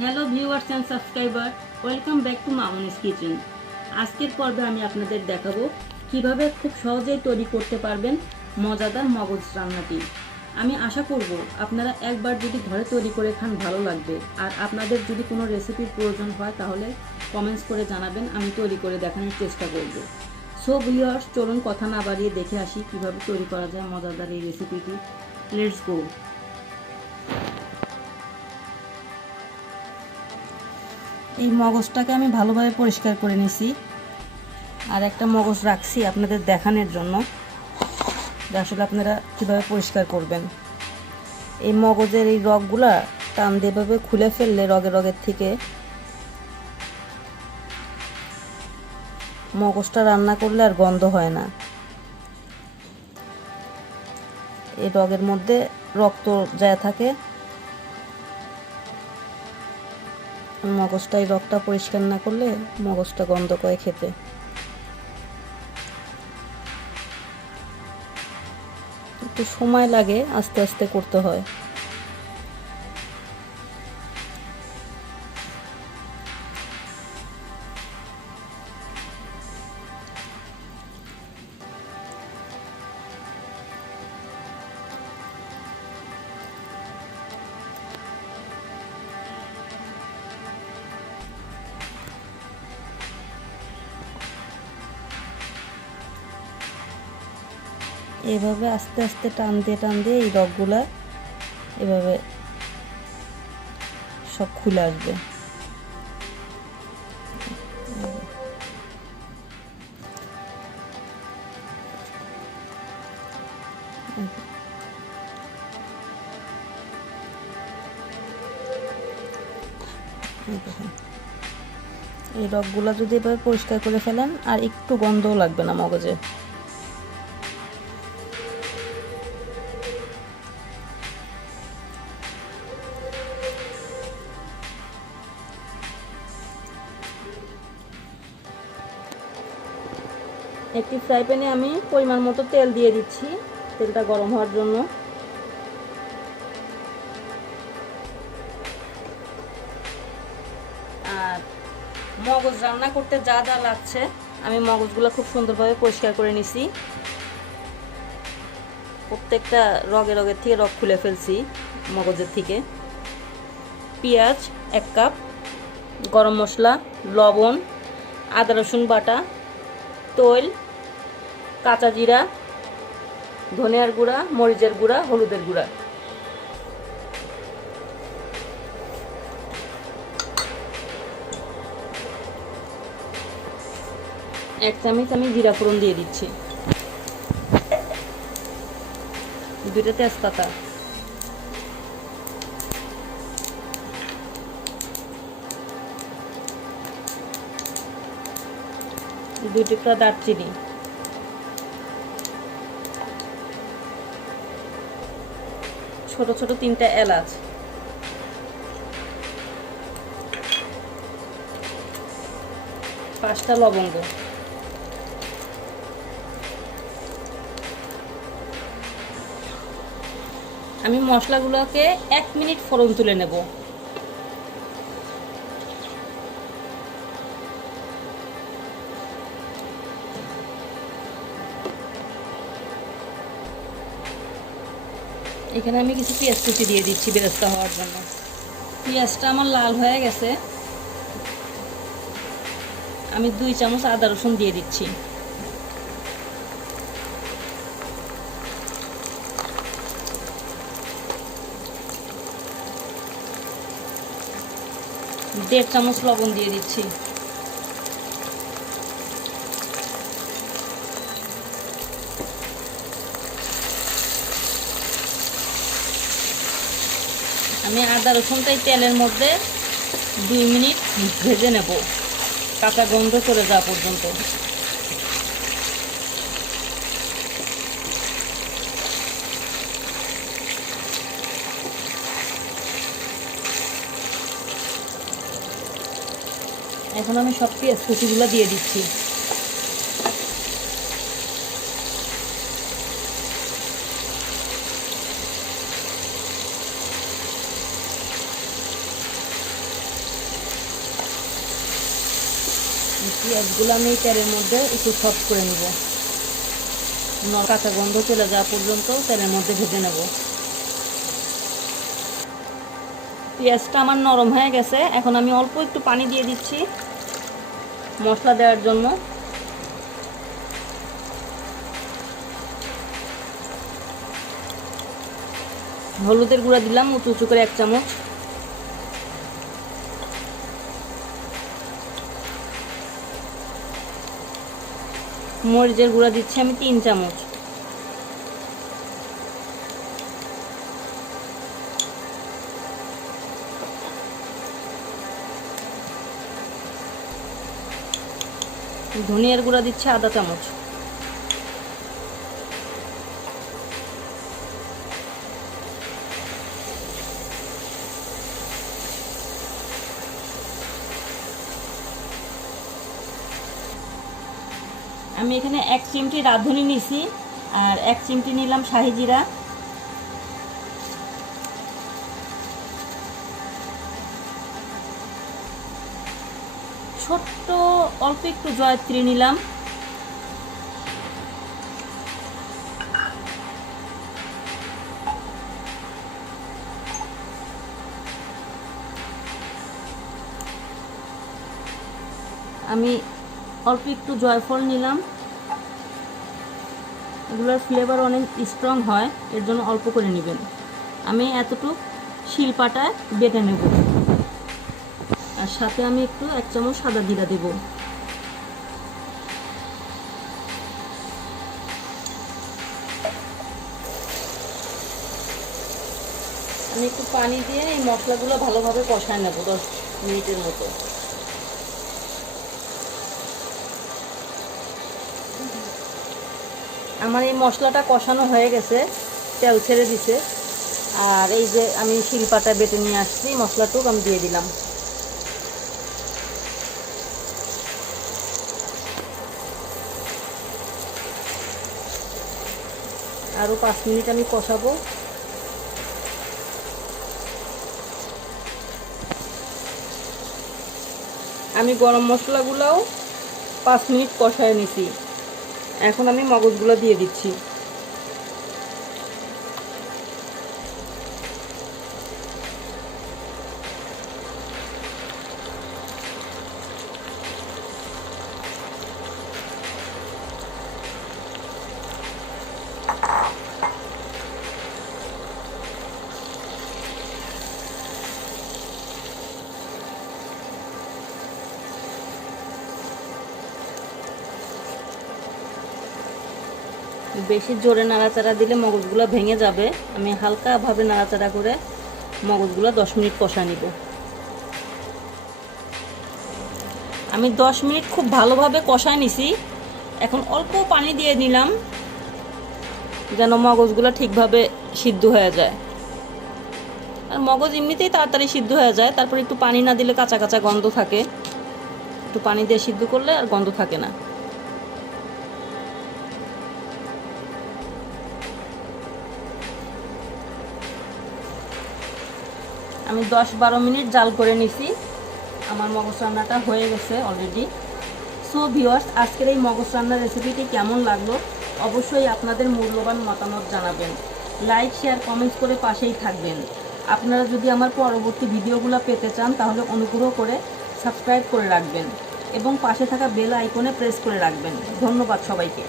Hello viewers and subscriber, welcome back to Mamoni's kitchen. আজকের পর্বে আমি আপনাদের দেখাবো কিভাবে খুব সহজেই তৈরি করতে পারবেন মজাদার মগজ রান্নাটি। আমি আশা করব আপনারা একবার যদি ঘরে তৈরি করে খান ভালো লাগবে। আর আপনাদের যদি কোনো রেসিপির প্রয়োজন হয় তাহলে কমেন্টস করে জানাবেন, আমি তৈরি করে দেখানোর চেষ্টা করব। সো ভিউয়ার্স, চলুন কথা না বাড়িয়ে দেখে আসি কিভাবে তৈরি করা যায় মজাদার এই রেসিপিটি। Let's go. এই মগজটাকে আমি ভালোভাবে পরিষ্কার করে নিছি, আর একটা মগজ রাখছি আপনাদের দেখানোর জন্য যে আসলে আপনারা কীভাবে পরিষ্কার করবেন। এই মগজের এই রগগুলা টান দিয়ে এভাবে খুলে ফেললে রগের থেকে মগজটা রান্না করলে আর গন্ধ হয় না। এই রগের মধ্যে রক্ত যায় থাকে, মগজটা এই রগটা পরিষ্কার না করলে মগজটা গন্ধ করে খেতে। একটু সময় লাগে, আস্তে আস্তে করতে হয়। এভাবে আস্তে আস্তে টান দিয়ে এই রগগুলা এভাবে সব খুলে আসবে। এই রগগুলা যদি এভাবে পরিষ্কার করে ফেলেন আর একটু গন্ধও লাগবে না মগজে। একটি ফ্রাই প্যানে আমি পরিমাণ মতো তেল দিয়ে দিচ্ছি, তেলটা গরম হওয়ার জন্য। আর মগজ রান্না করতে যা যা লাগছে আমি মগজগুলো খুব সুন্দরভাবে পরিষ্কার করে নিছি। প্রত্যেকটা রগের থেকে রগ খুলে ফেলছি মগজের থেকে। পেঁয়াজ 1 কাপ, গরম মশলা, লবণ, আদা রসুন বাটা, তৈল, কাঁচা জিরা, ধনিয়ার গুঁড়া, মরিচের গুঁড়া, হলুদের গুঁড়া। এক চামচ আমি জিরা ফোড়ন দিয়ে দিচ্ছি, 2টা তেজপাতা, দুই টুকরা দারচিনি, ছোট ছোট 3টা এলাচ, 5টা লবঙ্গ। আমি মশলাগুলোকে 1 মিনিট ফোড়ন তুলে নেব। এখানে আমি কিছু পেঁয়াজ কুচি দিয়ে দিচ্ছি বেরেস্তা হওয়ার জন্য। পেঁয়াজটা আমার লাল হয়ে গেছে, আমি 2 চামচ আদা রসুন দিয়ে দিচ্ছি। দেড় চামচ লবণ দিয়ে দিচ্ছি। আমি আদা রসুনটাই তেলের মধ্যে 2 মিনিট ভেজে নেব, কাঁচা গন্ধ চলে যাওয়া পর্যন্ত। এখন আমি সব পেঁয়াজ কুচিগুলো দিয়ে দিচ্ছি। পেঁয়াজগুলো আমি এই তেলের মধ্যে একটু সফট করে নিব, কাঁচা গন্ধ চলে যাওয়া পর্যন্ত তেলের মধ্যে ভেজে নেব। পেঁয়াজটা আমার নরম হয়ে গেছে, এখন আমি অল্প একটু পানি দিয়ে দিচ্ছি মশলা দেওয়ার জন্য। হলুদের গুঁড়া দিলাম উঁচু উঁচু করে 1 চামচ, মরিচের গুঁড়া দিচ্ছি আমি 3 চামচ, ধনিয়ার গুঁড়া দিচ্ছি আধা চামচ, আমি এখানে 1 চিমটি রাঁধুনি নিছি আর 1 চিমটি নিলাম শাহি জিরা, ছোট্ট অল্প একটু জয়ত্রী নিলাম, আমি অল্প একটু জয়ফল নিলাম। এগুলোর ফ্লেভার অনেক স্ট্রং হয়, এর জন্য অল্প করে নেবেন। আমি এতটুকু শিলপাটায় বেটে নেব, আর সাথে আমি একটু 1 চামচ সাদা জিরা দেব। আমি একটু পানি দিয়ে এই মশলাগুলো ভালোভাবে কষায় নেব 10 মিনিটের মতো। আমার এই মশলাটা কষানো হয়ে গেছে, তেল ছেড়ে দিছে। আর এই যে আমি শিলপাটা বেটে নিয়ে আসছি মশলাটুকু আমি দিয়ে দিলাম। আরও 5 মিনিট আমি কষাবো। আমি গরম মশলাগুলোও 5 মিনিট কষায় নিছি। এখন আমি মগজগুলো দিয়ে দিচ্ছি। বেশি জোরে নাড়াচাড়া দিলে মগজগুলো ভেঙে যাবে। আমি হালকাভাবে নাড়াচাড়া করে মগজগুলো 10 মিনিট কষা নিব। আমি 10 মিনিট খুব ভালোভাবে কষায় নিছি। এখন অল্প পানি দিয়ে নিলাম যেন মগজগুলো ঠিকভাবে সিদ্ধ হয়ে যায়। আর মগজ এমনিতেই তাড়াতাড়ি সিদ্ধ হয়ে যায়, তারপর একটু পানি না দিলে কাঁচা কাঁচা গন্ধ থাকে। একটু পানি দিয়ে সিদ্ধ করলে আর গন্ধ থাকে না। আমি 10-12 মিনিট জাল করে নিছি। আমার মগজ রান্নাটা হয়ে গেছে অলরেডি। সো ভিউয়ার্স, আজকের এই মগজ রান্নার রেসিপিটি কেমন লাগলো অবশ্যই আপনাদের মূল্যবান মতামত জানাবেন। লাইক, শেয়ার, কমেন্টস করে পাশেই থাকবেন। আপনারা যদি আমার পরবর্তী ভিডিওগুলো পেতে চান তাহলে অনুগ্রহ করে সাবস্ক্রাইব করে রাখবেন এবং পাশে থাকা বেল আইকনে প্রেস করে রাখবেন। ধন্যবাদ সবাইকে।